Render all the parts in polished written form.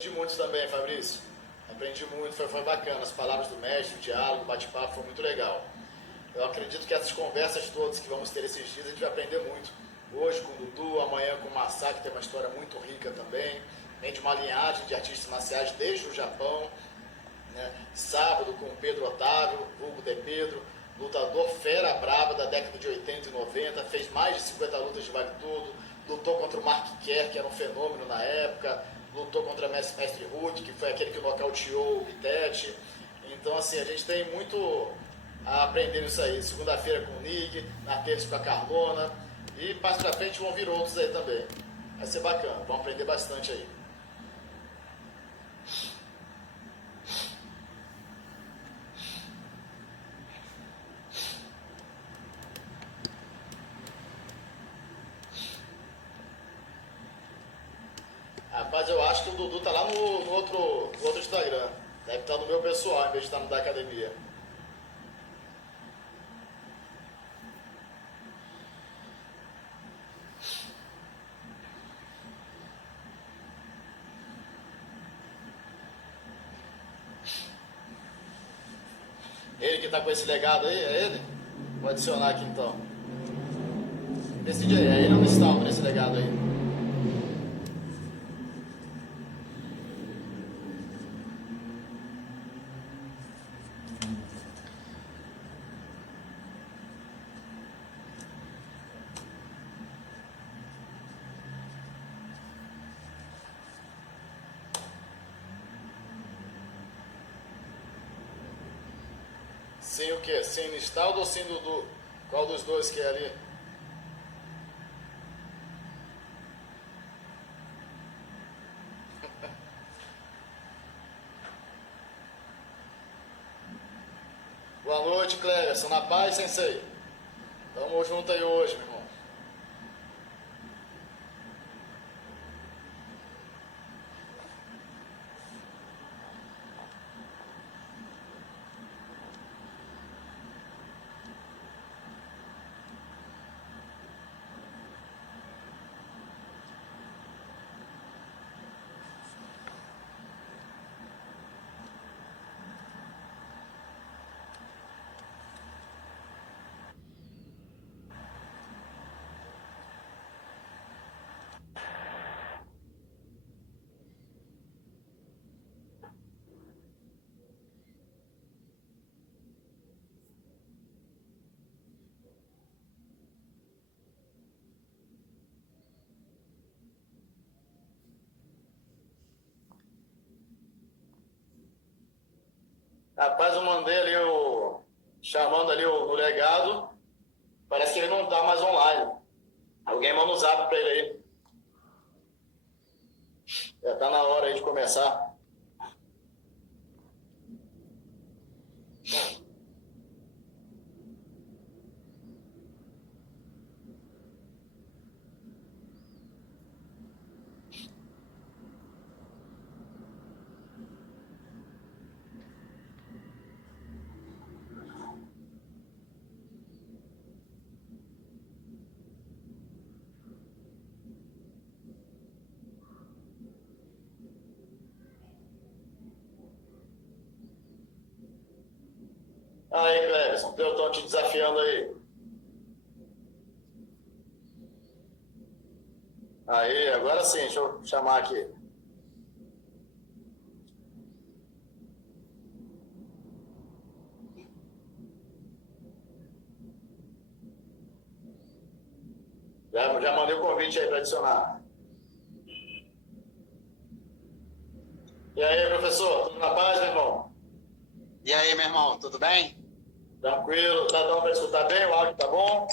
Aprendi muito também, Fabrício. Aprendi muito, foi bacana. As palavras do mestre, o diálogo, o bate-papo, foi muito legal. Eu acredito que essas conversas todas que vamos ter esses dias, a gente vai aprender muito. Hoje com o Dudu, amanhã com o Massa, que tem uma história muito rica também. Vem de uma linhagem de artistas marciais desde o Japão. Né? Sábado com o Pedro Otávio, vulgo de Pedro, lutador fera braba da década de 80 e 90, fez mais de 50 lutas de vale tudo, lutou contra o Mark Kerr, que era um fenômeno na época, lutou contra o Mestre Ruth, que foi aquele que nocauteou o Vitete. Então, assim, a gente tem muito a aprender nisso aí. Segunda-feira com o Nig, na terça com a Carmona, e mais pra frente vão vir outros aí também. Vai ser bacana, vão aprender bastante aí. Rapaz, eu acho que o Dudu tá lá no outro Instagram. Deve estar no meu pessoal, em vez de estar no da academia. Ele que tá com esse legado aí, é ele? Vou adicionar aqui então. Decide aí, é ele ou não está nesse legado aí? Sim o quê? Sim Nistaldo ou sim Dudu? Qual dos dois que é ali? Boa noite, Cleverson. Na paz, sensei? Tamo junto aí hoje, meu irmão. Rapaz, eu mandei ali chamando ali o legado. Parece que ele não tá mais online. Alguém manda um zap pra ele aí. Já tá na hora aí de começar. Aí, Cleverson, eu tô te desafiando aí. Aí, agora sim, deixa eu chamar aqui. Já mandei o convite aí para adicionar. E aí, professor, tudo na paz, meu irmão? E aí, meu irmão, tudo bem? Tranquilo? Tá dando para escutar bem? O áudio tá bom?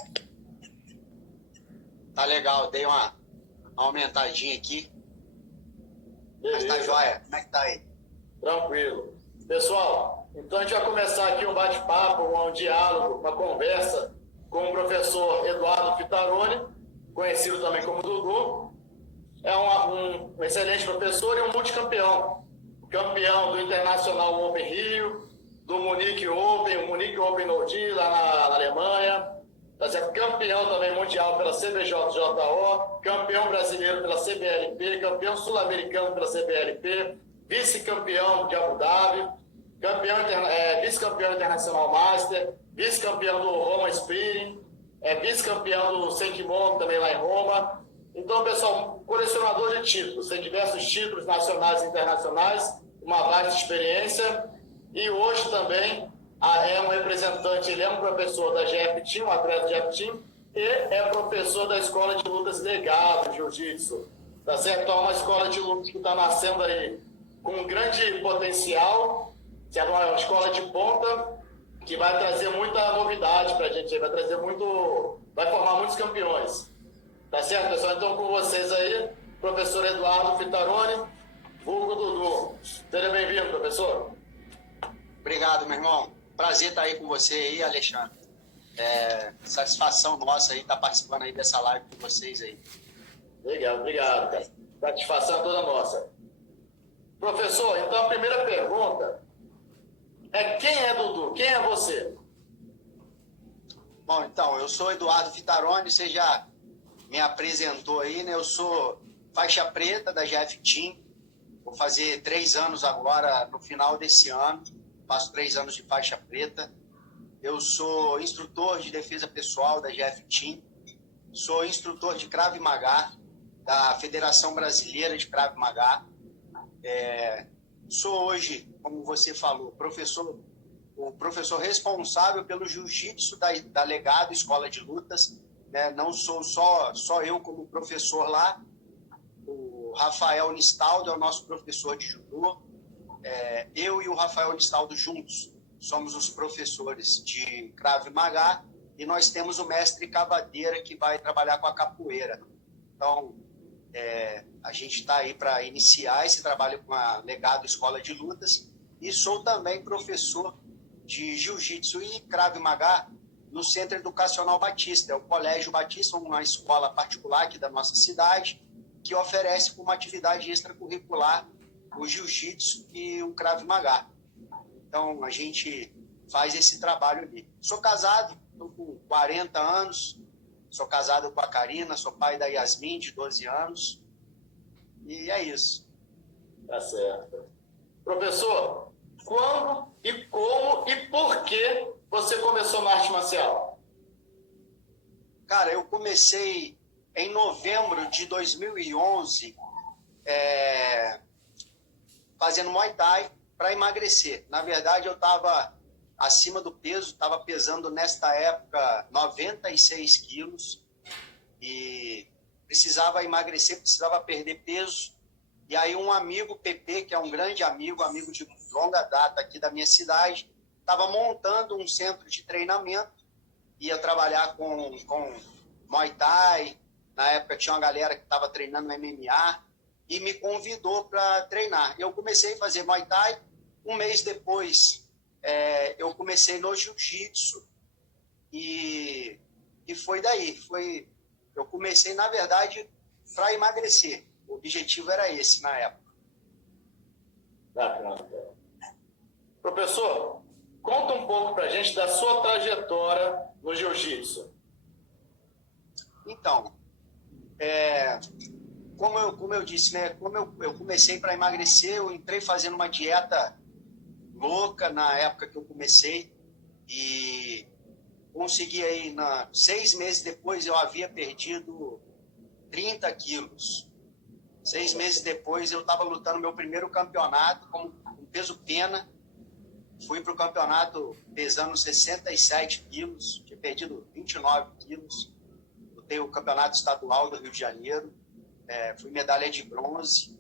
Tá legal, dei uma aumentadinha aqui. Mas tá Beleza. jóia. Como é que tá aí? Tranquilo. Pessoal, então a gente vai começar aqui um bate-papo, um diálogo, uma conversa com o professor Eduardo Fitaroni, conhecido também como Dudu. É um excelente professor e um multicampeão. Campeão do Internacional Open Rio, do Munich Open, o Munich Open Nord lá na Alemanha. tá certo? Campeão também mundial pela CBJJO, campeão brasileiro pela CBLP, campeão sul-americano pela CBLP, vice-campeão de Abu Dhabi, vice-campeão internacional Master, vice-campeão do Roma Speeding, vice-campeão do Senkimono também lá em Roma. Então, pessoal, colecionador de títulos, tem diversos títulos nacionais e internacionais, uma vasta experiência, e hoje também é um representante, ele é um professor da GF Team, um atleta GF Team, e é professor da Escola de Lutas Legado Jiu-Jitsu, tá certo? Então, é uma escola de lutas que está nascendo aí com um grande potencial, certo? Uma escola de ponta que vai trazer muita novidade para a gente, vai formar muitos campeões. Tá certo, pessoal? Então, com vocês aí, professor Eduardo Fitaroni, vulgo Dudu. Seja bem-vindo, professor. Obrigado, meu irmão. Prazer estar aí com você aí, Alexandre. Satisfação nossa aí estar participando aí dessa live com vocês aí. Obrigado, cara. Satisfação toda nossa. Professor, então a primeira pergunta é: quem é Dudu? Quem é você? Bom, então, eu sou Eduardo Fitaroni, você já me apresentou aí, né? Eu sou faixa preta da GF Team, vou fazer 3 anos agora, no final desse ano, faço 3 anos de faixa preta. Eu sou instrutor de defesa pessoal da GF Team, sou instrutor de Krav Maga, da Federação Brasileira de Krav Maga. Sou hoje, como você falou, o professor responsável pelo jiu-jitsu da Legado Escola de Lutas, né? Não sou só eu como professor lá, o Rafael Nistaldo é o nosso professor de judô, eu e o Rafael Nistaldo juntos somos os professores de Krav Maga, e nós temos o mestre Cavadeira, que vai trabalhar com a capoeira. Então, a gente está aí para iniciar esse trabalho com a Legado Escola de Lutas, e sou também professor de Jiu-Jitsu e Krav Maga no Centro Educacional Batista, é o Colégio Batista, uma escola particular aqui da nossa cidade, que oferece uma atividade extracurricular o Jiu-Jitsu e o Krav Maga. Então, a gente faz esse trabalho ali. Sou casado, estou com 40 anos, sou casado com a Karina, sou pai da Yasmin, de 12 anos, e é isso. Tá certo. Professor, quando e como e por que você começou na arte marcial? Cara, eu comecei em novembro de 2011 fazendo Muay Thai para emagrecer. Na verdade, eu estava acima do peso, estava pesando nesta época 96 quilos e precisava emagrecer, precisava perder peso. E aí um amigo, PP, que é um grande amigo de longa data aqui da minha cidade, estava montando um centro de treinamento, ia trabalhar com Muay Thai, na época tinha uma galera que estava treinando MMA, e me convidou para treinar. Eu comecei a fazer Muay Thai, um mês depois eu comecei no Jiu-Jitsu, e foi daí. Eu comecei, na verdade, para emagrecer. O objetivo era esse na época. Bacana. Professor, conta um pouco para a gente da sua trajetória no Jiu-Jitsu. Então, como eu disse, né? Como eu comecei para emagrecer, eu entrei fazendo uma dieta louca na época que eu comecei e consegui aí, 6 meses depois, eu havia perdido 30 quilos. 6 meses depois, eu estava lutando meu primeiro campeonato com peso pena. Fui para o campeonato pesando 67 quilos, tinha perdido 29 quilos. Lutei o campeonato estadual do Rio de Janeiro, fui medalha de bronze.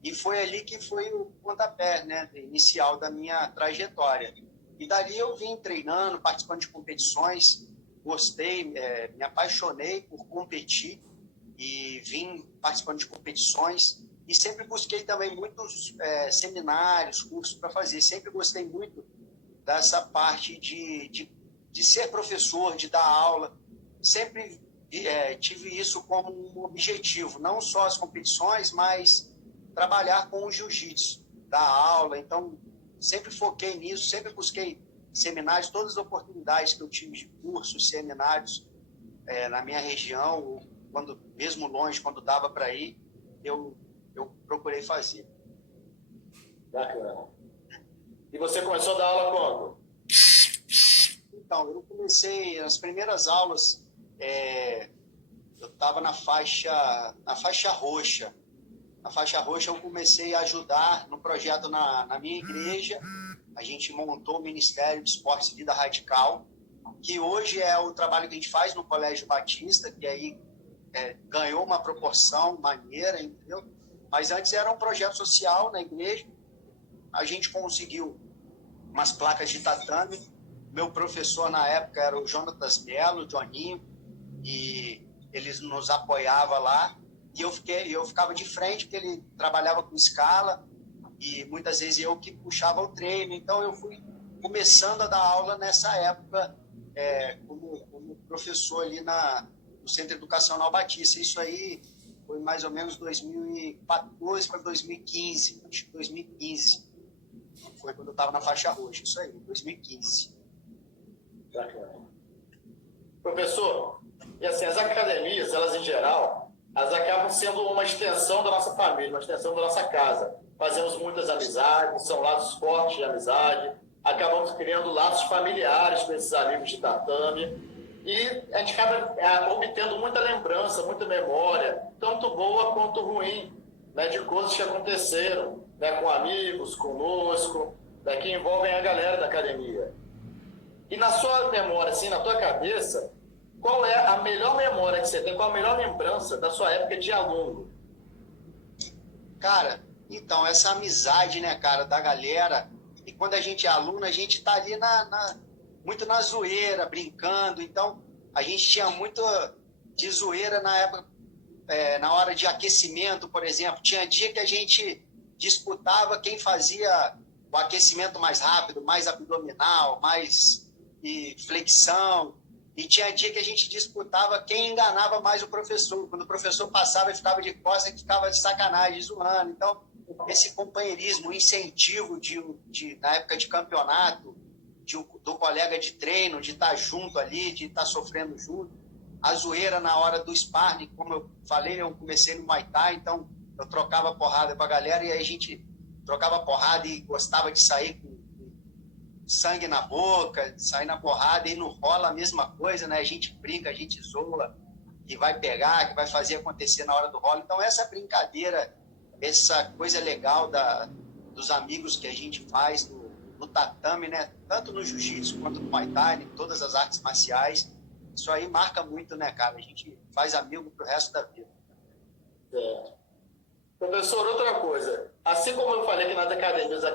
E foi ali que foi o pontapé, né, inicial da minha trajetória. E dali eu vim treinando, participando de competições, gostei, me apaixonei por competir e vim participando de competições. E sempre busquei também muitos seminários, cursos para fazer. Sempre gostei muito dessa parte de ser professor, de dar aula. Sempre tive isso como um objetivo, não só as competições, mas trabalhar com o jiu-jitsu, dar aula. Então, sempre foquei nisso, sempre busquei seminários, todas as oportunidades que eu tive de cursos, seminários na minha região, quando, mesmo longe, quando dava para ir, eu procurei fazer. Bacana. E você começou a dar aula quando? Então, eu comecei, as primeiras aulas, eu estava na faixa roxa. Na faixa roxa eu comecei a ajudar no projeto na minha igreja. A gente montou o Ministério de Esportes Vida Radical, que hoje é o trabalho que a gente faz no Colégio Batista, que aí ganhou uma proporção maneira, entendeu? Mas antes era um projeto social na igreja. A gente conseguiu umas placas de tatame. Meu professor na época era o Jonatas Melo, o Joninho, e eles nos apoiavam lá. E eu ficava de frente, porque ele trabalhava com escala, e muitas vezes eu que puxava o treino. Então eu fui começando a dar aula nessa época como professor ali no Centro Educacional Batista. Isso aí foi mais ou menos 2014 para 2015, acho que 2015. Foi quando eu estava na faixa roxa, isso aí, 2015. Bacana. Professor, e assim, as academias, elas em geral, elas acabam sendo uma extensão da nossa família, uma extensão da nossa casa. Fazemos muitas amizades, são laços fortes de amizade, acabamos criando laços familiares com esses amigos de tatame, e a gente acaba obtendo muita lembrança, muita memória, tanto boa quanto ruim, né, de coisas que aconteceram, né, com amigos, conosco, né, que envolvem a galera da academia. E na sua memória, assim, na tua cabeça, qual é a melhor memória que você tem, qual a melhor lembrança da sua época de aluno? Cara, então, essa amizade, né, cara, da galera, e quando a gente é aluno, a gente tá ali muito na zoeira, brincando. Então, a gente tinha muito de zoeira na época, na hora de aquecimento, por exemplo. Tinha dia que a gente disputava quem fazia o aquecimento mais rápido, mais abdominal, mais flexão. E tinha dia que a gente disputava quem enganava mais o professor. Quando o professor passava e ficava de costas, que ficava de sacanagem, zoando. Então, esse companheirismo, o incentivo na época de campeonato, do colega de treino, de estar junto ali, de estar sofrendo junto. A zoeira na hora do sparring, como eu falei, eu comecei no Muay Thai, então eu trocava porrada com a galera, e aí a gente trocava porrada e gostava de sair com sangue na boca, sair na porrada, e no rola a mesma coisa, né? A gente brinca, a gente zoa, que vai pegar, que vai fazer acontecer na hora do rola. Então essa brincadeira, essa coisa legal dos amigos que a gente faz no tatame, né? Tanto no jiu-jitsu quanto no Muay Thai, em todas as artes marciais, isso aí marca muito, né, cara? A gente faz amigo pro resto da vida. Professor, outra coisa. Assim como eu falei que nas academias a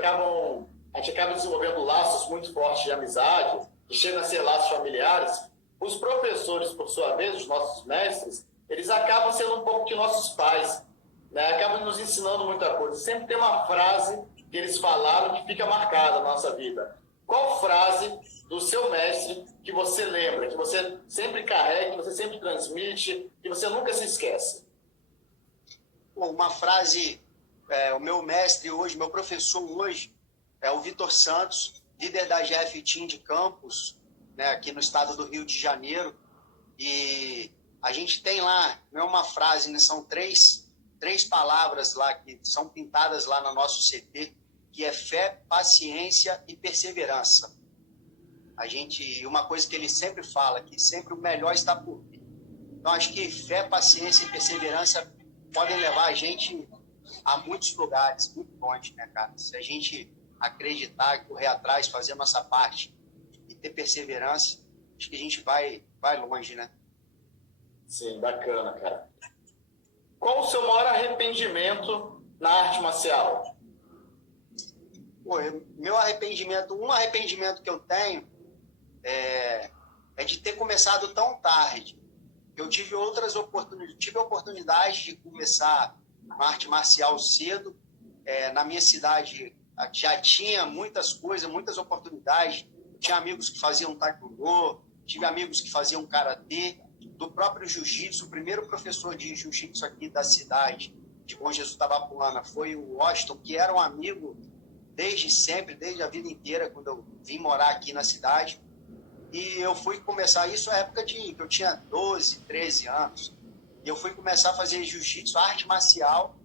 gente acaba desenvolvendo laços muito fortes de amizade, que chegam a ser laços familiares, os professores, por sua vez, os nossos mestres, eles acabam sendo um pouco de nossos pais, né? Acabam nos ensinando muita coisa. Sempre tem uma frase que eles falaram que fica marcada na nossa vida. Qual frase do seu mestre que você lembra, que você sempre carrega, que você sempre transmite, que você nunca se esquece? Uma frase, o meu mestre hoje, meu professor hoje, é o Vitor Santos, líder da GF Team de Campos, né, aqui no estado do Rio de Janeiro. E a gente tem lá, não é uma frase, né, são três palavras lá que são pintadas lá no nosso CT, que é fé, paciência e perseverança. Uma coisa que ele sempre fala, que sempre o melhor está por vir. Então, acho que fé, paciência e perseverança podem levar a gente a muitos lugares, muito longe, né, cara? Se a gente acreditar, correr atrás, fazer a nossa parte e ter perseverança, acho que a gente vai longe, né? Sim, bacana, cara. Qual o seu maior arrependimento na arte marcial? Meu arrependimento, um arrependimento que eu tenho é de ter começado tão tarde. Eu tive tive a oportunidade de começar a arte marcial cedo. Na minha cidade já tinha muitas coisas, muitas oportunidades. Tinha amigos que faziam taekwondo, tive amigos que faziam karatê, do próprio jiu-jitsu. O primeiro professor de jiu-jitsu aqui da cidade, de Bom Jesus da Bapuana, foi o Washington, que era um amigo desde sempre, desde a vida inteira, quando eu vim morar aqui na cidade. E eu fui começar isso na época que eu tinha 12, 13 anos. E eu fui começar a fazer jiu-jitsu, arte marcial,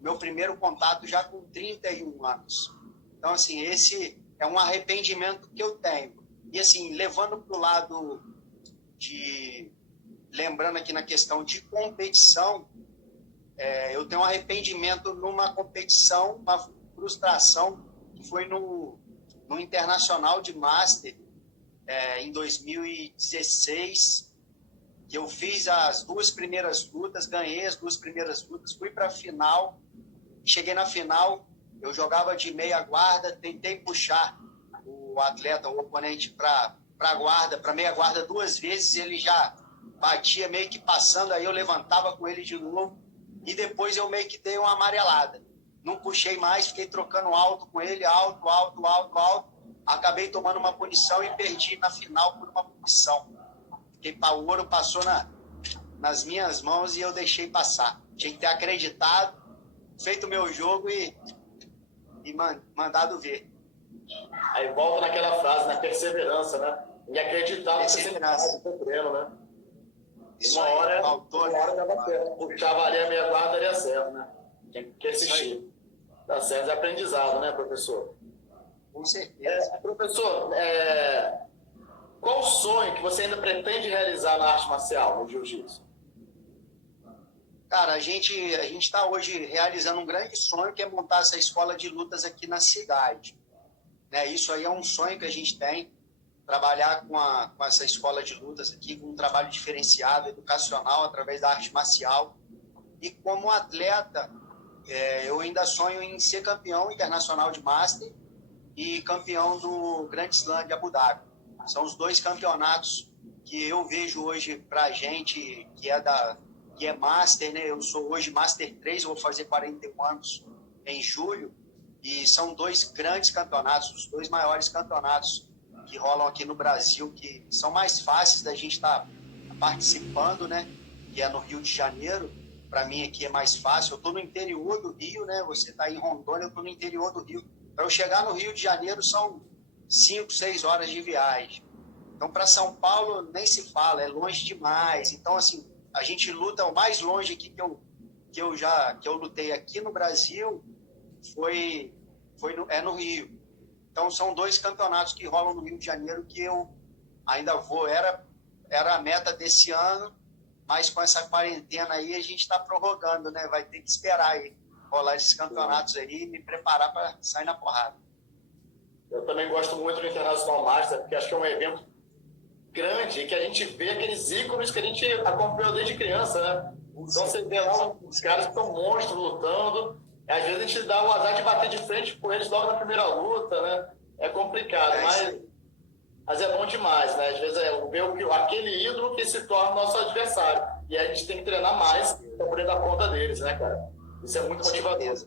meu primeiro contato já com 31 anos. Então, assim, esse é um arrependimento que eu tenho. E, assim, levando para o lado de... Lembrando aqui na questão de competição, eu tenho um arrependimento numa competição, uma frustração, que foi no Internacional de Master, em 2016, que eu fiz as 2 primeiras lutas, ganhei as 2 primeiras lutas, fui para a final, cheguei na final, eu jogava de meia guarda, tentei puxar o atleta, o oponente, para guarda, para meia guarda 2 vezes, ele já batia meio que passando, aí eu levantava com ele de novo, e depois eu meio que dei uma amarelada. Não puxei mais, fiquei trocando alto com ele, alto, acabei tomando uma punição e perdi na final por uma punição. Porque o ouro passou nas minhas mãos e eu deixei passar. Tinha que ter acreditado, feito o meu jogo e mandado ver. Aí volta naquela frase, né? Perseverança, né? E acreditar no que você faz, treino, né? Uma hora dava certo. Puxava ali a meia guarda, daria certo, né? Tem que assistir. Tá certo, é aprendizado, né, professor? Com certeza. Professor, qual o sonho que você ainda pretende realizar na arte marcial, no jiu-jitsu? Cara, a gente está hoje realizando um grande sonho, que é montar essa escola de lutas aqui na cidade. Né? Isso aí é um sonho que a gente tem, trabalhar com essa escola de lutas aqui, com um trabalho diferenciado, educacional, através da arte marcial. E como atleta, eu ainda sonho em ser campeão internacional de Master e campeão do Grand Slam de Abu Dhabi. São os 2 campeonatos que eu vejo hoje para a gente, que é Master, né? Eu sou hoje Master 3, vou fazer 41 anos em julho, e são 2 grandes campeonatos, os 2 maiores campeonatos que rolam aqui no Brasil, que são mais fáceis da gente estar participando, né? Que é no Rio de Janeiro. Para mim aqui é mais fácil. Eu estou no interior do Rio, né? Você está em Rondônia, eu estou no interior do Rio. Para eu chegar no Rio de Janeiro são 5, 6 horas de viagem. Então, para São Paulo, nem se fala, é longe demais. Então, assim, a gente luta, o mais longe aqui que eu lutei aqui no Brasil no Rio. Então, são 2 campeonatos que rolam no Rio de Janeiro que eu ainda vou. Era a meta desse ano, mas com essa quarentena aí a gente está prorrogando, né? Vai ter que esperar aí rolar esses campeonatos aí e me preparar para sair na porrada. Eu também gosto muito do Internacional Master, porque acho que é um evento grande, que a gente vê aqueles ícones que a gente acompanhou desde criança, né? Então você vê lá os caras que são monstros lutando, e às vezes a gente dá o azar de bater de frente com eles logo na primeira luta, né? É complicado, mas é bom demais, né? Às vezes ver aquele ídolo que se torna nosso adversário, e a gente tem que treinar mais para poder dar conta deles, né, cara? Isso é muito motivador.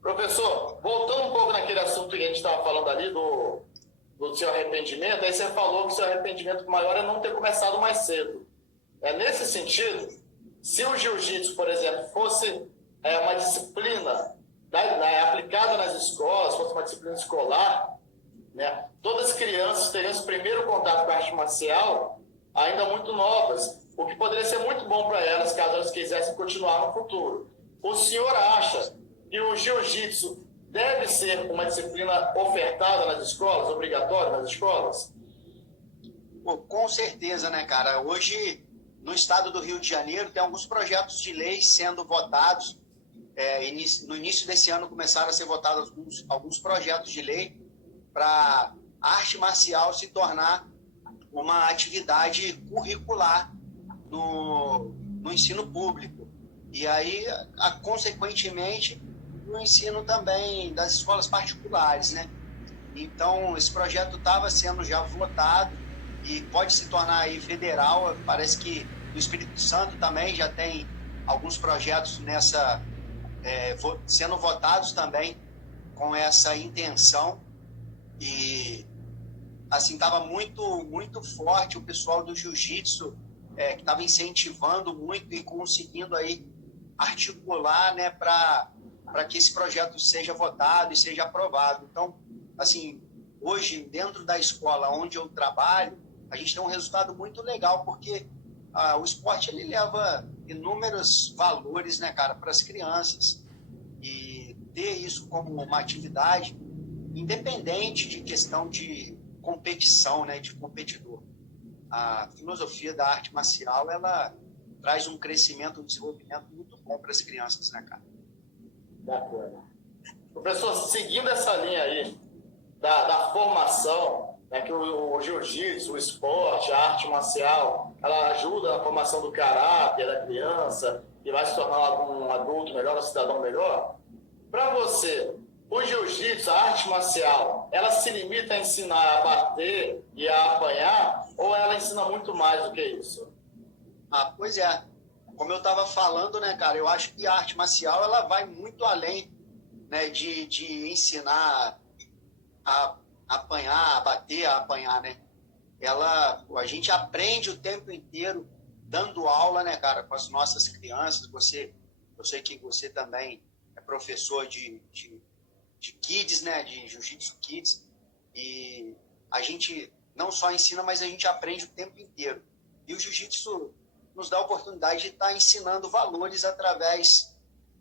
Professor, voltando um pouco naquele assunto que a gente estava falando ali do seu arrependimento, aí você falou que o seu arrependimento maior é não ter começado mais cedo. Nesse sentido, se o jiu-jitsu, por exemplo, fosse uma disciplina aplicada nas escolas, fosse uma disciplina escolar, né, todas as crianças teriam esse primeiro contato com a arte marcial ainda muito novas, o que poderia ser muito bom para elas, caso elas quisessem continuar no futuro. O senhor acha que o jiu-jitsu deve ser uma disciplina ofertada nas escolas, obrigatória nas escolas? Pô, com certeza, né, cara? Hoje, no estado do Rio de Janeiro, tem alguns projetos de lei sendo votados. No início desse ano começaram a ser votados alguns projetos de lei para a arte marcial se tornar uma atividade curricular no ensino público. E aí, consequentemente, no ensino também das escolas particulares, né? Então, esse projeto estava sendo já votado e pode se tornar aí federal. Parece que no Espírito Santo também já tem alguns projetos sendo votados também com essa intenção. E assim, estava muito, muito forte o pessoal do jiu-jitsu, que estava incentivando muito e conseguindo aí articular, né, para para que esse projeto seja votado e seja aprovado. Então, assim, hoje, dentro da escola onde eu trabalho, a gente tem um resultado muito legal, porque o esporte ele leva inúmeros valores, né, cara, para as crianças. E ter isso como uma atividade, independente de questão de competição, né, de competidor. A filosofia da arte marcial, ela traz um crescimento, um desenvolvimento muito bom para as crianças, né, cara? Bacana. Professor, seguindo essa linha aí da formação, né, que o jiu-jitsu, o esporte, a arte marcial, ela ajuda na formação do caráter da criança e vai se tornar um adulto melhor, um cidadão melhor. Para você, o jiu-jitsu, a arte marcial, ela se limita a ensinar a bater e a apanhar, ou ela ensina muito mais do que isso? Pois é. Como eu estava falando, né, cara, eu acho que a arte marcial ela vai muito além, né, de ensinar a apanhar, a bater, a apanhar, né? A gente aprende o tempo inteiro dando aula, né, cara, com as nossas crianças. Eu sei que você também é professor de kids, né, de jiu-jitsu kids, e a gente não só ensina, mas a gente aprende o tempo inteiro. E o jiu-jitsu nos dá a oportunidade de estar ensinando valores através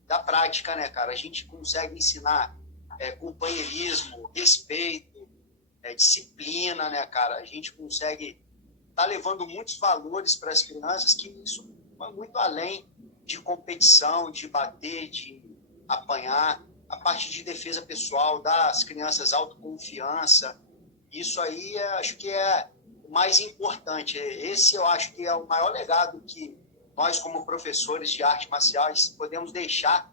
da prática, né, cara? A gente consegue ensinar companheirismo, respeito, disciplina, né, cara? A gente consegue estar levando muitos valores para as crianças, que isso vai muito além de competição, de bater, de apanhar. A parte de defesa pessoal, das crianças autoconfiança, isso aí acho que é o mais importante. Esse eu acho que é o maior legado que nós, como professores de artes marciais, podemos deixar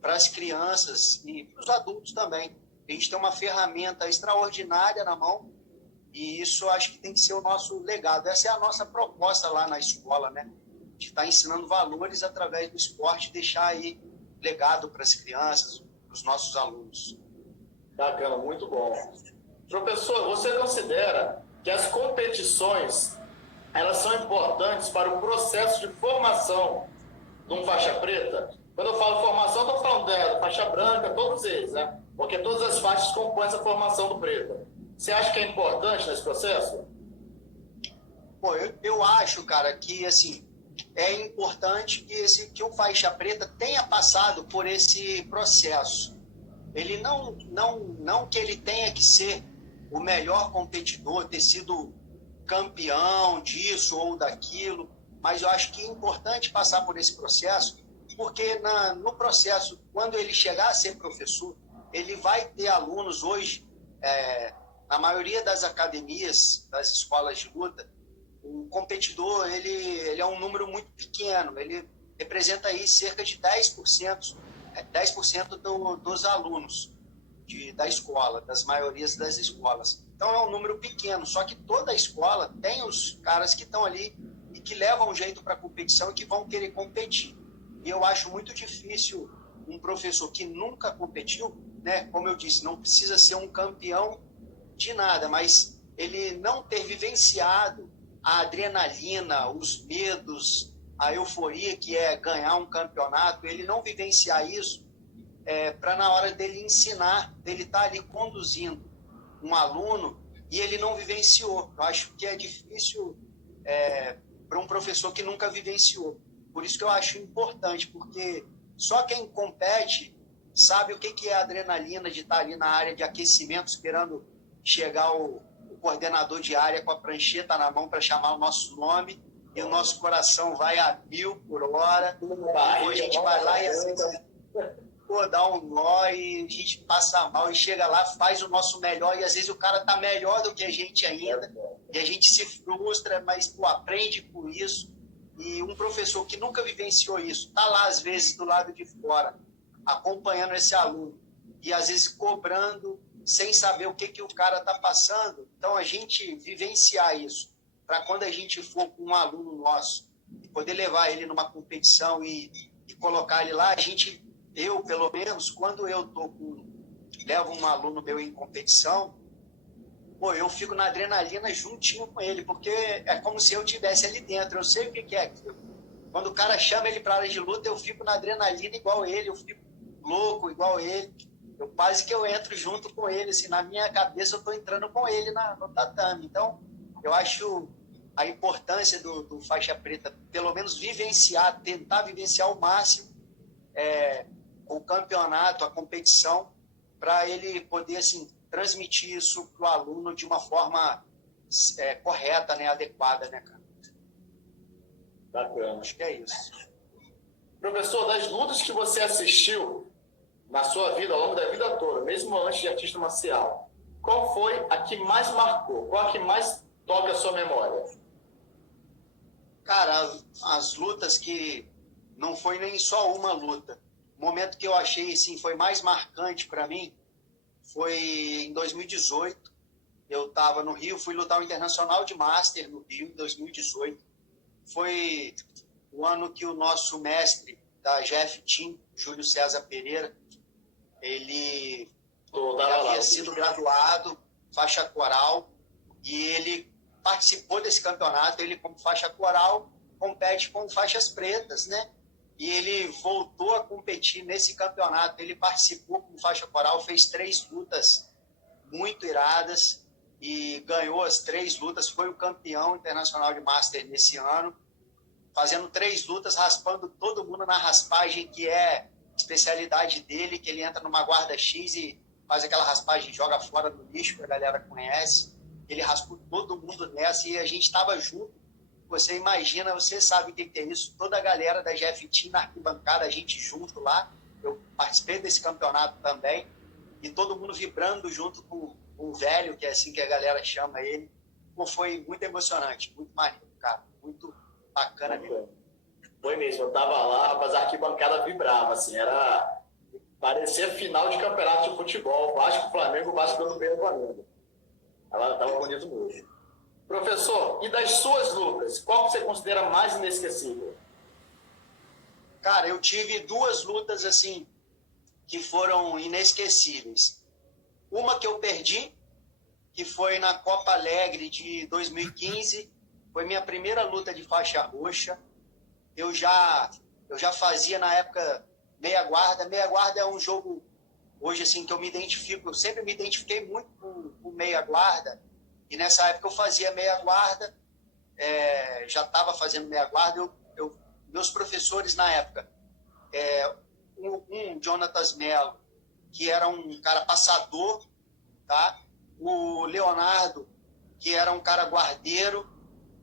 para as crianças e para os adultos também. A gente tem uma ferramenta extraordinária na mão e isso acho que tem que ser o nosso legado. Essa é a nossa proposta lá na escola, né? De estar ensinando valores através do esporte, deixar aí legado para as crianças, para os nossos alunos. Bacana, muito bom. Professor, você considera que as competições elas são importantes para o processo de formação de um faixa preta? Quando eu falo formação, estou falando dela, faixa branca, todos eles, né? Porque todas as faixas compõem essa formação do preta. Você acha que é importante nesse processo? Pô, eu acho, cara, que assim, é importante que o faixa preta tenha passado por esse processo. Ele não que ele tenha que ser o melhor competidor, ter sido campeão disso ou daquilo, mas eu acho que é importante passar por esse processo, porque no processo, quando ele chegar a ser professor, ele vai ter alunos hoje, na maioria das academias, das escolas de luta, o competidor ele é um número muito pequeno, ele representa aí cerca de 10% dos alunos da escola, das maiorias das escolas. Então é um número pequeno, só que toda a escola tem os caras que estão ali e que levam um jeito para a competição e que vão querer competir. E eu acho muito difícil um professor que nunca competiu, né? Como eu disse, não precisa ser um campeão de nada, mas ele não ter vivenciado a adrenalina, os medos, a euforia que é ganhar um campeonato, ele não vivenciar isso para na hora dele ensinar, dele estar ali conduzindo um aluno e ele não vivenciou. Eu acho que é difícil para um professor que nunca vivenciou. Por isso que eu acho importante, porque só quem compete sabe o que é a adrenalina de estar ali na área de aquecimento, esperando chegar o coordenador de área com a prancheta na mão para chamar o nosso nome, e o nosso coração vai a 1000 por hora, e a gente vai lá e assim, dá um nó e a gente passa mal e chega lá, faz o nosso melhor, e às vezes o cara tá melhor do que a gente ainda, e a gente se frustra, mas aprende com isso. E um professor que nunca vivenciou isso, tá lá às vezes do lado de fora, acompanhando esse aluno, e às vezes cobrando, sem saber o que o cara está passando. Então, a gente vivenciar isso, para quando a gente for com um aluno nosso, poder levar ele numa competição e colocar ele lá, eu, pelo menos, quando eu levo um aluno meu em competição, eu fico na adrenalina juntinho com ele, porque é como se eu estivesse ali dentro, eu sei o que é aquilo. Quando o cara chama ele para a área de luta, eu fico na adrenalina igual ele, eu fico louco igual ele. Eu quase que eu entro junto com ele, assim, na minha cabeça eu estou entrando com ele no tatame. Então, eu acho a importância do faixa preta, pelo menos vivenciar, tentar vivenciar ao máximo o campeonato, a competição, para ele poder assim, transmitir isso para o aluno de uma forma correta, né, adequada, né, cara? Bacana. Acho que é isso. Professor, das lutas que você assistiu na sua vida, ao longo da vida toda, mesmo antes de artista marcial, qual foi a que mais marcou? Qual a que mais toca a sua memória? Cara, as lutas que não foi nem só uma luta. O momento que eu achei assim, foi mais marcante para mim foi em 2018. Eu estava no Rio, fui lutar o Internacional de Master no Rio em 2018. Foi o ano que o nosso mestre da GF Team, Júlio César Pereira, ele já havia sido graduado, faixa coral, e ele participou desse campeonato. Ele, como faixa coral, compete com faixas pretas, né? E ele voltou a competir nesse campeonato. Ele participou com faixa coral, fez 3 lutas muito iradas e ganhou as 3 lutas. Foi o campeão internacional de Master nesse ano, fazendo 3 lutas, raspando todo mundo na raspagem, que é especialidade dele, que ele entra numa guarda X e faz aquela raspagem e joga fora no lixo, que a galera conhece. Ele raspou todo mundo nessa e a gente estava junto. Você imagina, você sabe o que é isso, toda a galera da GF na arquibancada, a gente junto lá. Eu participei desse campeonato também, e todo mundo vibrando junto com o velho, que é assim que a galera chama ele. Pô, foi muito emocionante, muito maneiro, cara, muito bacana mesmo. Foi mesmo, eu tava lá, rapaz, a arquibancada vibrava, assim, parecia final de campeonato de futebol, Vasco, Flamengo, Vasco dando bem no Flamengo. Ela tava bonito mesmo. Professor, e das suas lutas, qual você considera mais inesquecível? Cara, eu tive 2 lutas, assim, que foram inesquecíveis. Uma que eu perdi, que foi na Copa Alegre de 2015, foi minha primeira luta de faixa roxa. Eu já fazia na época meia guarda. Meia guarda é um jogo hoje assim que eu me identifico. Eu sempre me identifiquei muito com meia guarda, e nessa época eu fazia meia guarda, já estava fazendo meia guarda. Meus professores na época, Jonatas Mello, que era um cara passador, tá? O Leonardo, que era um cara guardeiro,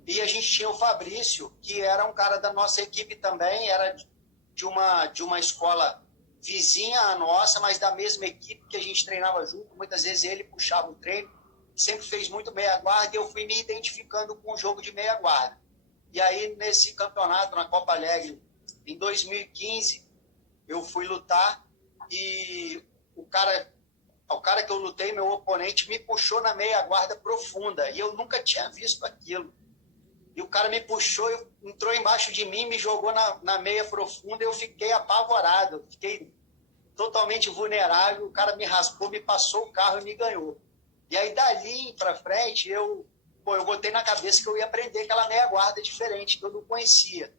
e a gente tinha o Fabrício, que era um cara da nossa equipe também, era de uma escola vizinha à nossa, mas da mesma equipe, que a gente treinava junto. Muitas vezes ele puxava o treino, sempre fez muito meia guarda, e eu fui me identificando com o jogo de meia guarda. E aí, nesse campeonato, na Copa Alegre, em 2015, eu fui lutar, e o cara que eu lutei, meu oponente, me puxou na meia guarda profunda, e eu nunca tinha visto aquilo. E o cara me puxou, entrou embaixo de mim, me jogou na meia profunda, e eu fiquei apavorado, fiquei totalmente vulnerável. O cara me raspou, me passou o carro e me ganhou. E aí, dali para frente, eu botei na cabeça que eu ia aprender aquela meia guarda diferente, que eu não conhecia.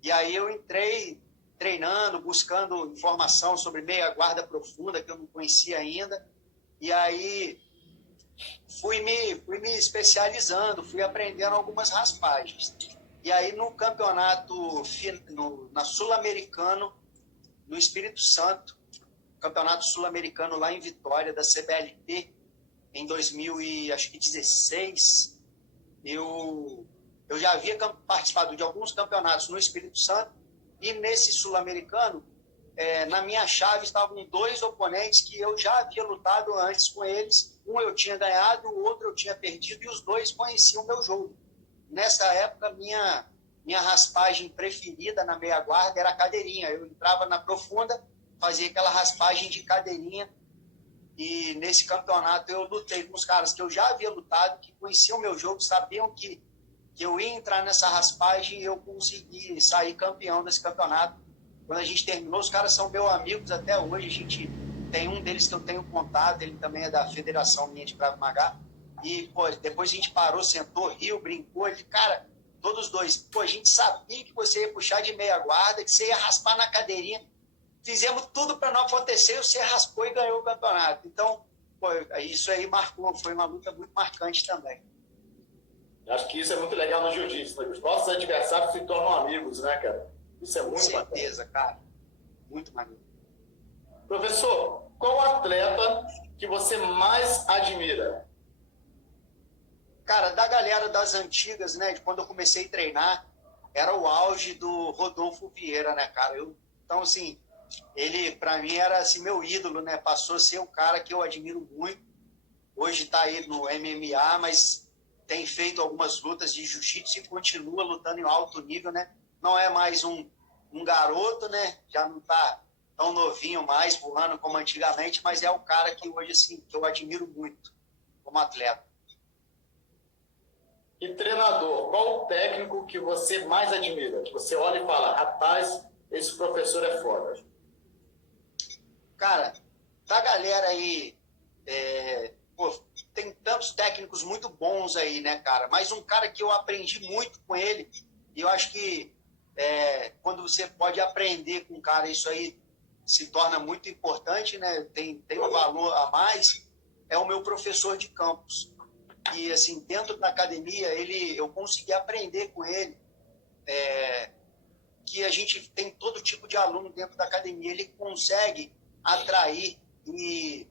E aí eu entrei treinando, buscando informação sobre meia guarda profunda, que eu não conhecia ainda. E aí fui me especializando, fui aprendendo algumas raspagens. E aí no campeonato, na Sul-Americano, no Espírito Santo, campeonato sul-americano lá em Vitória, da CBLT, em 2016, eu já havia participado de alguns campeonatos no Espírito Santo, e nesse sul-americano, na minha chave estavam 2 oponentes que eu já havia lutado antes com eles. Um eu tinha ganhado, o outro eu tinha perdido, e os 2 conheciam o meu jogo. Nessa época, minha raspagem preferida na meia guarda era a cadeirinha. Eu entrava na profunda, fazia aquela raspagem de cadeirinha, e nesse campeonato eu lutei com os caras que eu já havia lutado, que conheciam o meu jogo, sabiam que eu ia entrar nessa raspagem, e eu consegui sair campeão desse campeonato. Quando a gente terminou, os caras são meus amigos até hoje. A gente tem um deles que eu tenho contato, ele também é da federação minha de Krav Maga. E, pô, depois a gente parou, sentou, riu, brincou. Ele, cara, todos 2, pô, a gente sabia que você ia puxar de meia guarda, que você ia raspar na cadeirinha. fizemos tudo para não acontecer, você raspou e ganhou o campeonato. Então, pô, isso aí marcou, foi uma luta muito marcante também. Acho que isso é muito legal no jiu-jitsu, né? Os nossos adversários se tornam amigos, né, cara? Isso é muito bacana. Com certeza, cara. Muito maneiro. Professor, qual atleta que você mais admira? Cara, da galera das antigas, né, de quando eu comecei a treinar, era o auge do Rodolfo Vieira, né, cara? Então, assim, ele, para mim, era assim, meu ídolo, né? Passou a ser um cara que eu admiro muito. Hoje está aí no MMA, mas tem feito algumas lutas de jiu-jitsu e continua lutando em alto nível, né? Não é mais um garoto, né? Já não está tão novinho mais, voando como antigamente, mas é o cara que hoje, assim, que eu admiro muito como atleta. E treinador, qual o técnico que você mais admira? Que você olha e fala, rapaz, esse professor é foda. Cara, da galera aí, pô, tem tantos técnicos muito bons aí, né, cara? Mas um cara que eu aprendi muito com ele, e eu acho que quando você pode aprender com um cara, isso aí se torna muito importante, né? Tem um valor a mais, é o meu professor de campus. E, assim, dentro da academia, eu consegui aprender com ele que a gente tem todo tipo de aluno dentro da academia. Ele consegue atrair e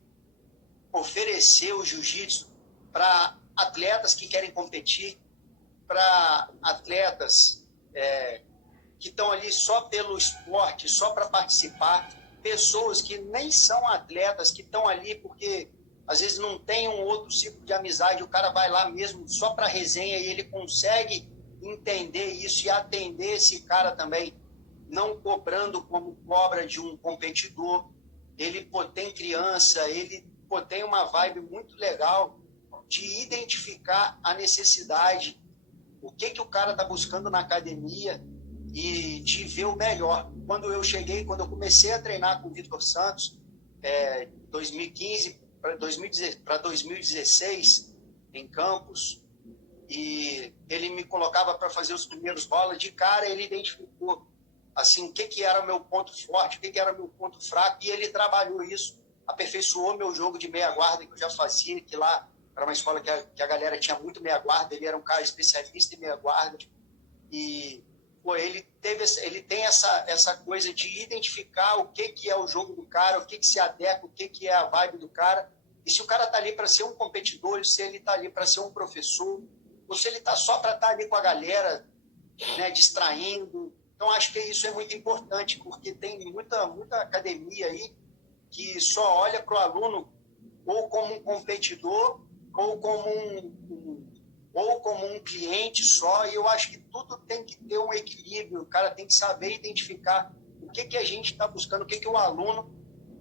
oferecer o jiu-jitsu para atletas que querem competir, para atletas que estão ali só pelo esporte, só para participar, pessoas que nem são atletas, que estão ali porque às vezes não tem um outro ciclo de amizade, o cara vai lá mesmo só para resenha e ele consegue entender isso e atender esse cara também, não cobrando como cobra de um competidor. Ele tem criança, ele tem uma vibe muito legal de identificar a necessidade, o que o cara está buscando na academia e de ver o melhor. Quando eu comecei a treinar com o Vitor Santos, 2015 para 2016, em Campos, e ele me colocava para fazer os primeiros rolas, de cara ele identificou assim, o que era o meu ponto forte, o que era o meu ponto fraco, e ele trabalhou isso, aperfeiçoou meu jogo de meia guarda, que eu já fazia, que lá era uma escola que a galera tinha muito meia guarda, ele era um cara especialista em meia guarda, e pô, ele tem essa coisa de identificar o que é o jogo do cara, o que se adequa, o que é a vibe do cara, e se o cara tá ali para ser um competidor, se ele tá ali para ser um professor, ou se ele tá só para estar ali com a galera, né, distraindo. Então, acho que isso é muito importante, porque tem muita academia aí que só olha para o aluno ou como um competidor ou como um cliente só, e eu acho que tudo tem que ter um equilíbrio, o cara tem que saber identificar o que a gente está buscando, o que o aluno,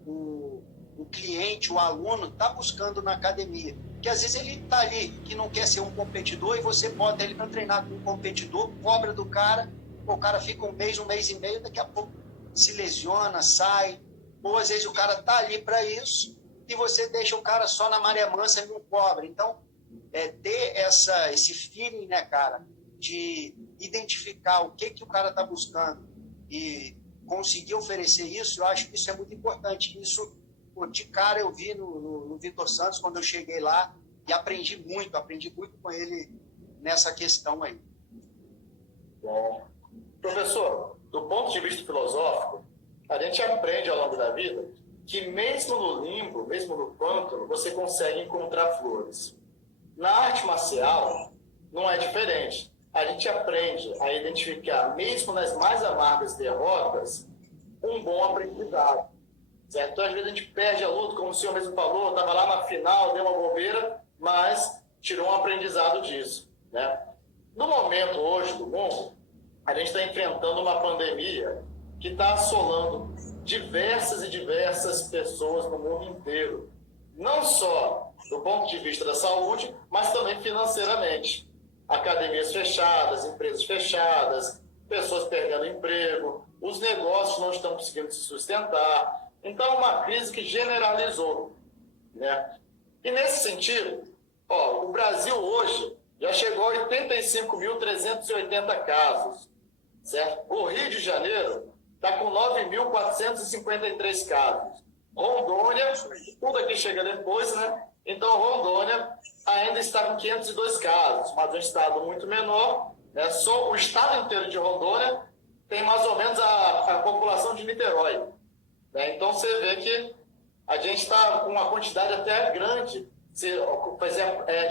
o cliente, o aluno está buscando na academia. Porque às vezes ele está ali que não quer ser um competidor e você bota ele para treinar com um competidor, cobra do cara, o cara fica um mês e meio, daqui a pouco se lesiona, sai, ou às vezes o cara está ali para isso e você deixa o cara só na maré mansa e não cobra. Então, ter esse feeling, né, cara, de identificar o que o cara está buscando e conseguir oferecer isso, eu acho que isso é muito importante. Isso, pô, de cara eu vi no Vitor Santos quando eu cheguei lá e aprendi muito com ele nessa questão aí. Bom. Professor, do ponto de vista filosófico, a gente aprende ao longo da vida que mesmo no limbo, mesmo no pântano, você consegue encontrar flores. Na arte marcial, não é diferente. A gente aprende a identificar, mesmo nas mais amargas derrotas, um bom aprendizado. Certo? Então, às vezes, a gente perde a luta, como o senhor mesmo falou, estava lá na final, deu uma bobeira, mas tirou um aprendizado disso. Né? No momento hoje do mundo, a gente está enfrentando uma pandemia que está assolando diversas pessoas no mundo inteiro. Não só do ponto de vista da saúde, mas também financeiramente. Academias fechadas, empresas fechadas, pessoas perdendo emprego, os negócios não estão conseguindo se sustentar. Então, é uma crise que generalizou. Né? E nesse sentido, o Brasil hoje já chegou a 85.380 casos. Certo? O Rio de Janeiro está com 9.453 casos. Rondônia, tudo aqui chega depois, né? Então, Rondônia ainda está com 502 casos, mas um estado muito menor, né? Só o estado inteiro de Rondônia tem mais ou menos a população de Niterói, né? Então, você vê que a gente está com uma quantidade até grande, de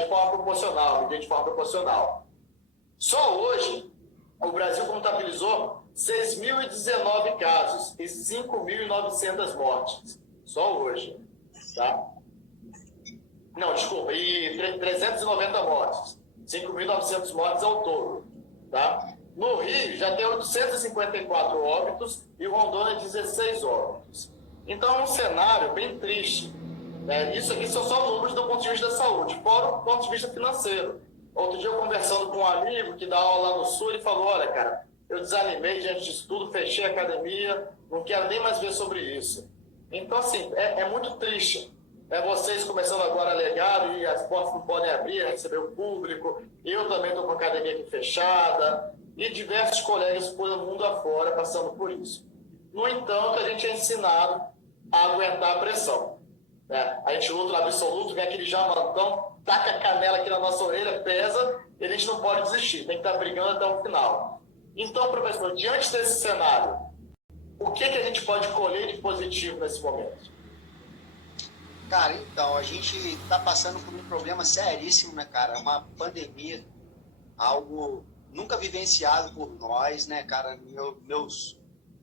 forma proporcional, medir de forma proporcional. Só hoje, o Brasil contabilizou 6.019 casos e 5.900 mortes. Só hoje, tá? Não, desculpa, e 390 mortes. 5.900 mortes ao todo, tá? No Rio, já tem 854 óbitos e Rondônia, 16 óbitos. Então, é um cenário bem triste, né? Isso aqui são só números do ponto de vista da saúde, fora o ponto de vista financeiro. Outro dia, eu conversando com um amigo que dá aula lá no Sul, ele falou, olha, cara, eu desanimei diante disso tudo, fechei a academia, não quero nem mais ver sobre isso. Então, assim, é muito triste. Vocês começando agora legado e as portas não podem abrir, receber o público. Eu também estou com a academia aqui fechada. E diversos colegas pelo mundo afora passando por isso. No entanto, a gente é ensinado a aguentar a pressão, né? A gente luta no absoluto, vem aquele jamantão, taca a canela aqui na nossa orelha, pesa, e a gente não pode desistir, tem que estar brigando até o final. Então, professor, diante desse cenário, o que a gente pode colher de positivo nesse momento? Cara, então, a gente está passando por um problema seríssimo, né, cara? Uma pandemia, algo nunca vivenciado por nós, né, cara?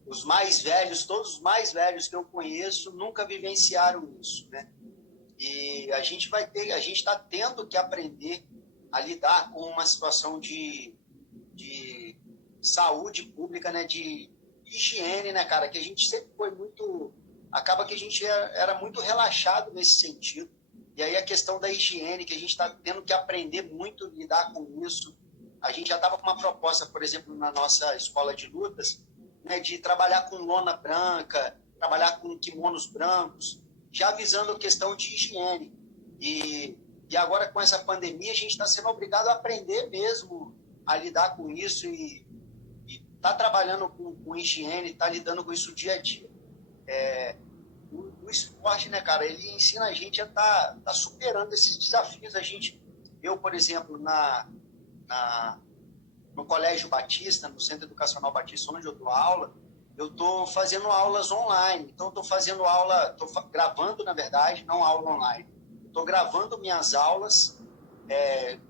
Os mais velhos, todos os mais velhos que eu conheço, nunca vivenciaram isso, né? E a gente está tendo que aprender a lidar com uma situação de saúde pública, né? De higiene, né, cara? Que a gente sempre foi muito... Acaba que a gente era muito relaxado nesse sentido. E aí a questão da higiene, que a gente está tendo que aprender muito a lidar com isso. A gente já estava com uma proposta, por exemplo, na nossa escola de lutas, né, de trabalhar com lona branca, trabalhar com kimonos brancos, já visando a questão de higiene. E agora, com essa pandemia, a gente está sendo obrigado a aprender mesmo a lidar com isso e tá trabalhando com higiene, tá lidando com isso dia a dia. O esporte, né, cara, ele ensina a gente a tá superando esses desafios. Eu, por exemplo, no Colégio Batista, no Centro Educacional Batista, onde eu dou aula, eu estou fazendo aulas online. Então, estou fazendo aula, estou gravando, na verdade, não aula online. Estou gravando minhas aulas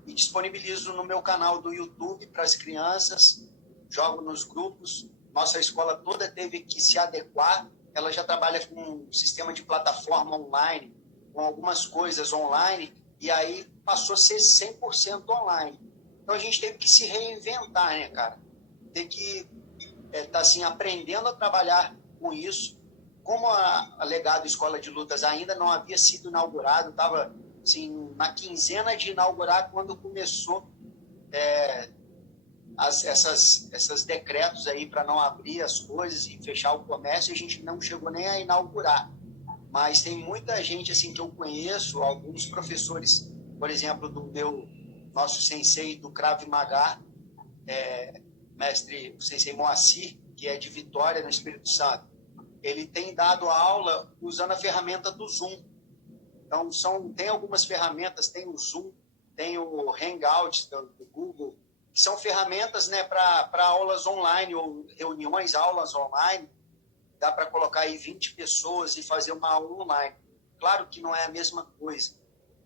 e disponibilizo no meu canal do YouTube para as crianças, jogo nos grupos. Nossa escola toda teve que se adequar. Ela já trabalha com um sistema de plataforma online, com algumas coisas online, e aí passou a ser 100% online. Então, a gente teve que se reinventar, né, cara? Tem que estar assim, aprendendo a trabalhar com isso. Como a Legado Escola de Lutas ainda não havia sido inaugurado, estava assim, na quinzena de inaugurar quando começou essas decretos aí para não abrir as coisas e fechar o comércio, a gente não chegou nem a inaugurar. Mas tem muita gente assim que eu conheço, alguns professores, por exemplo, nosso sensei do Krav Maga, mestre sensei Moacir, que é de Vitória, no Espírito Santo. Ele tem dado aula usando a ferramenta do Zoom. Então, tem algumas ferramentas, tem o Zoom, tem o Hangouts do Google, que são ferramentas, né, para aulas online ou reuniões, aulas online. Dá para colocar aí 20 pessoas e fazer uma aula online. Claro que não é a mesma coisa,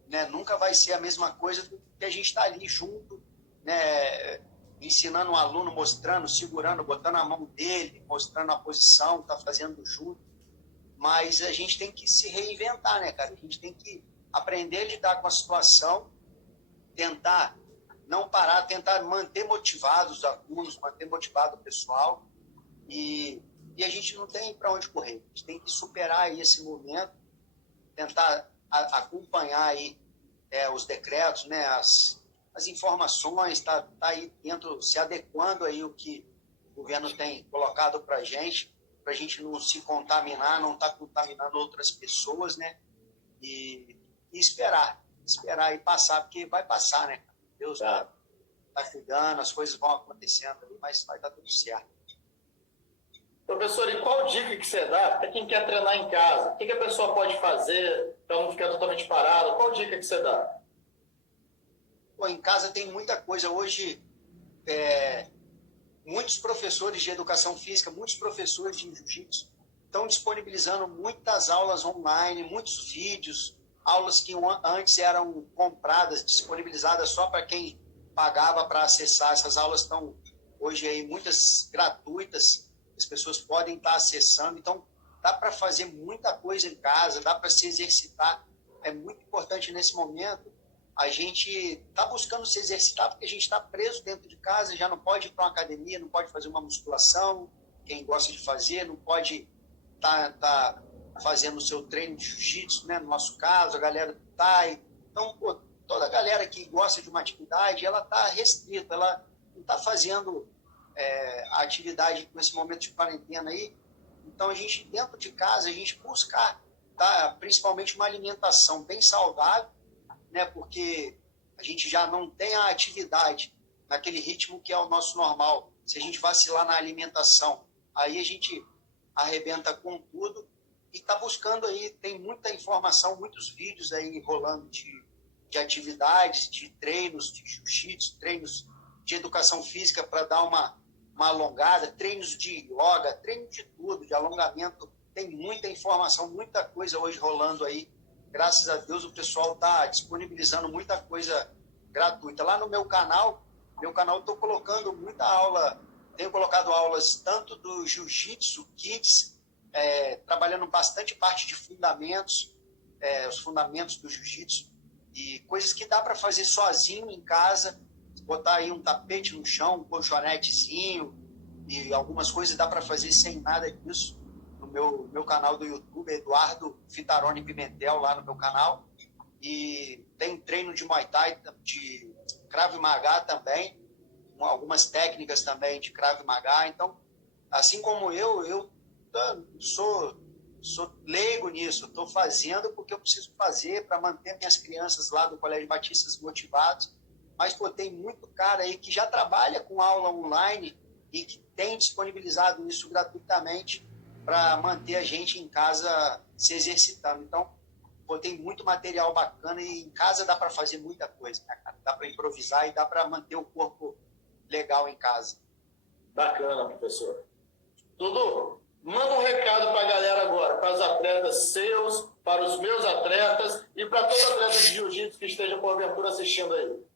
né? Nunca vai ser a mesma coisa do que a gente está ali junto, né, ensinando um aluno, mostrando, segurando, botando a mão dele, mostrando a posição, tá fazendo junto. Mas a gente tem que se reinventar, né, cara? A gente tem que aprender a lidar com a situação, tentar não parar, tentar manter motivados os alunos, manter motivado o pessoal, e a gente não tem para onde correr. A gente tem que superar aí esse momento, tentar acompanhar aí os decretos, né, as informações, tá aí dentro, se adequando aí o que o governo tem colocado para a gente não se contaminar, não estar contaminando outras pessoas, né, e esperar e passar, porque vai passar, né? Deus tá cuidando, as coisas vão acontecendo ali, mas vai dar tudo certo. Professor, e qual dica que você dá para quem quer treinar em casa? O que a pessoa pode fazer para não ficar totalmente parado? Qual dica que você dá? Pô, em casa tem muita coisa. Hoje, muitos professores de educação física, muitos professores de jiu-jitsu estão disponibilizando muitas aulas online, muitos vídeos, aulas que antes eram compradas, disponibilizadas só para quem pagava para acessar. Essas aulas estão hoje aí muitas gratuitas, as pessoas podem estar acessando. Então, dá para fazer muita coisa em casa, dá para se exercitar. É muito importante nesse momento a gente está buscando se exercitar porque a gente está preso dentro de casa, já não pode ir para uma academia, não pode fazer uma musculação, quem gosta de fazer, não pode tá fazendo o seu treino de jiu-jitsu, né? No nosso caso, a galera do Thai. Então, pô, toda a galera que gosta de uma atividade, ela está restrita, ela não está fazendo a atividade nesse momento de quarentena aí. Então, a gente, dentro de casa, a gente buscar, tá? Principalmente uma alimentação bem saudável, né? Porque a gente já não tem a atividade naquele ritmo que é o nosso normal. Se a gente vacilar na alimentação, aí a gente arrebenta com tudo e está buscando aí, tem muita informação, muitos vídeos aí rolando de atividades, de treinos de jiu-jitsu, treinos de educação física para dar uma alongada, treinos de yoga, treino de tudo, de alongamento. Tem muita informação, muita coisa hoje rolando aí. Graças a Deus o pessoal está disponibilizando muita coisa gratuita. Lá no meu canal estou colocando muita aula, tenho colocado aulas tanto do Jiu-Jitsu Kids, trabalhando bastante parte de fundamentos, os fundamentos do Jiu-Jitsu, e coisas que dá para fazer sozinho em casa, botar aí um tapete no chão, um colchonetezinho, e algumas coisas dá para fazer sem nada disso. No meu canal do YouTube, Eduardo Fitarone Pimentel, lá no meu canal. E tem treino de Muay Thai, de Krav Maga também, algumas técnicas também de Krav Maga. Então, assim como eu sou leigo nisso, estou fazendo porque eu preciso fazer para manter minhas crianças lá do Colégio Batistas motivados. Mas, pô, tem muito cara aí que já trabalha com aula online e que tem disponibilizado isso gratuitamente para manter a gente em casa se exercitando. Então, pô, tem muito material bacana e em casa dá para fazer muita coisa, né, cara? Dá para improvisar e dá para manter o corpo legal em casa. Bacana, professor. Dudu, manda um recado para a galera agora, para os atletas seus, para os meus atletas e para todo atleta de jiu-jitsu que esteja porventura assistindo aí.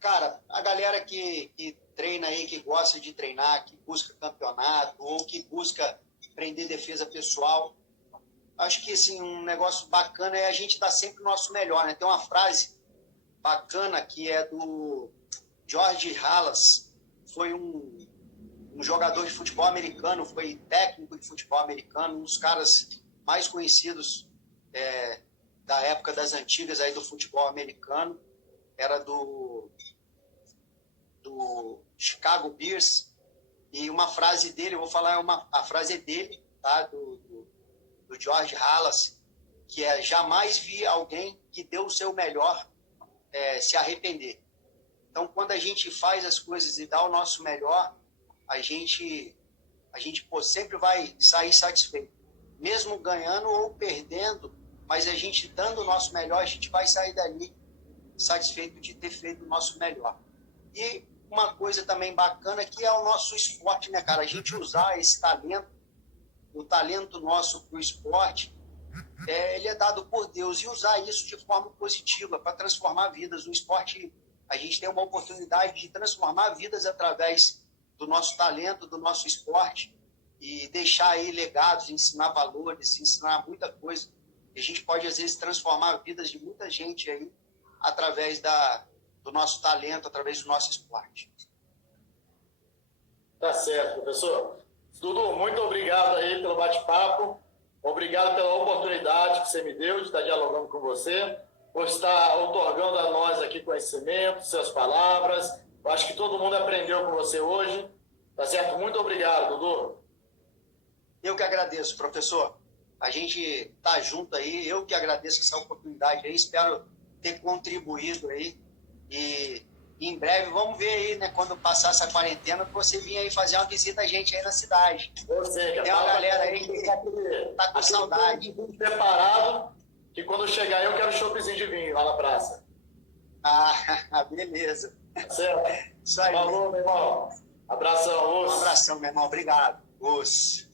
Cara, a galera que treina aí, que gosta de treinar, que busca campeonato ou que busca aprender defesa pessoal, acho que assim, um negócio bacana é a gente dar sempre o nosso melhor, né? Tem uma frase bacana que é do George Halas, foi um jogador de futebol americano, foi técnico de futebol americano, um dos caras mais conhecidos da época das antigas aí do futebol americano, era do Chicago Bears, e uma frase dele, eu vou falar, a frase é dele, tá? do George Halas, que é: jamais vi alguém que deu o seu melhor se arrepender. Então, quando a gente faz as coisas e dá o nosso melhor, a gente pô, sempre vai sair satisfeito. Mesmo ganhando ou perdendo, mas a gente dando o nosso melhor, a gente vai sair dali satisfeito de ter feito o nosso melhor. E uma coisa também bacana que é o nosso esporte, né, cara? A gente usar esse talento, o talento nosso para o esporte, ele é dado por Deus, e usar isso de forma positiva para transformar vidas. No esporte, a gente tem uma oportunidade de transformar vidas através do nosso talento, do nosso esporte, e deixar aí legados, ensinar valores, ensinar muita coisa. E a gente pode, às vezes, transformar vidas de muita gente aí através do nosso talento, através do nosso esporte. Tá certo, professor. Dudu, muito obrigado aí pelo bate-papo. Obrigado pela oportunidade que você me deu de estar dialogando com você, por estar otorgando a nós aqui conhecimento, suas palavras. Eu acho que todo mundo aprendeu com você hoje. Tá certo? Muito obrigado, Dudu. Eu que agradeço, professor. A gente tá junto aí. Eu que agradeço essa oportunidade aí. Espero ter contribuído aí e em breve, vamos ver aí, né, quando passar essa quarentena, que você vinha aí fazer uma visita a gente aí na cidade. Ou seja, Tem uma galera aí que tá com saudade. Preparado, que quando eu chegar eu quero choppzinho de vinho lá na praça. Ah, beleza. Certo? Isso aí. Falou, meu irmão. Abração, Um osso. abração, meu irmão. Obrigado. Osso.